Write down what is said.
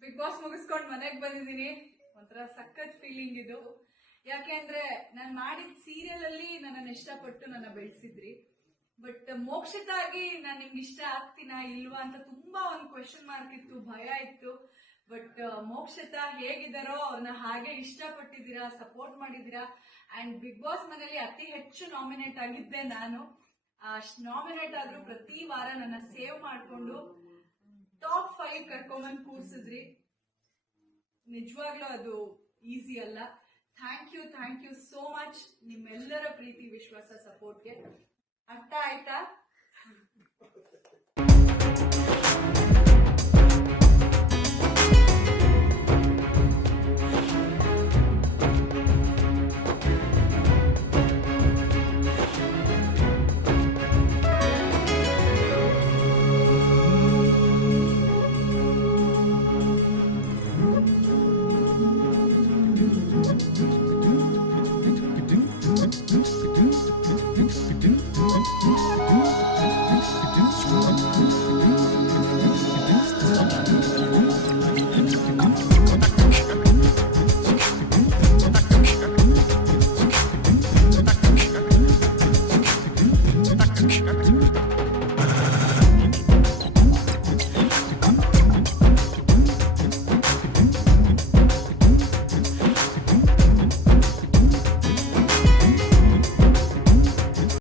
Big boss ಮುಗಿಸ್ಕೊಂಡು ಮನೆಗೆ ಬಂದಿದ್ದೀನಿ. ಒಂಥರ ಸಖತ್ ಫೀಲಿಂಗ್ ಇದು. ಯಾಕೆಂದ್ರೆ ನಾನು ಮಾಡಿದ ಸೀರಿಯಲ್ ಅಲ್ಲಿ ನನ್ನನ್ನು ಇಷ್ಟಪಟ್ಟು ನನ್ನ ಬೆಳೆಸಿದ್ರಿ. ಬಟ್ ಮೋಕ್ಷತಾಗಿ ನಾನು ನಿಮ್ಗೆ ಇಷ್ಟ ಆಗ್ತೀನಾ ಇಲ್ವಾ ಅಂತ ತುಂಬಾ ಒಂದು ಕ್ವೆಶನ್ ಮಾರ್ಕ್ ಇತ್ತು, ಭಯ ಇತ್ತು. ಬಟ್ ಮೋಕ್ಷತಾ ಹೇಗಿದ್ದಾರೋ ಅವ್ರನ್ನ ಹಾಗೆ ಇಷ್ಟಪಟ್ಟಿದ್ದೀರಾ, ಸಪೋರ್ಟ್ ಮಾಡಿದ್ದೀರಾ. ಅಂಡ್ ಬಿಗ್ ಬಾಸ್ ಮನೇಲಿ ಅತಿ ಹೆಚ್ಚು ನಾಮಿನೇಟ್ ಆಗಿದ್ದೆ ನಾನು. ನಾಮಿನೇಟ್ ಆದ್ರೂ ಪ್ರತಿ ವಾರ ನನ್ನ ಸೇವ್ ಮಾಡ್ಕೊಂಡು ಟಾಪ್ 5 ಕರ್ಕೊಂಬಂದ್ ಕೂರ್ಸಿದ್ರಿ. ನಿಜವಾಗ್ಲೂ ಅದು ಈಸಿ ಅಲ್ಲ. ಥ್ಯಾಂಕ್ ಯು ಸೋ ಮಚ್ ನಿಮ್ಮೆಲ್ಲರ ಪ್ರೀತಿ, ವಿಶ್ವಾಸ, ಸಪೋರ್ಟ್ಗೆ. ಅರ್ಥ ಆಯ್ತಾ?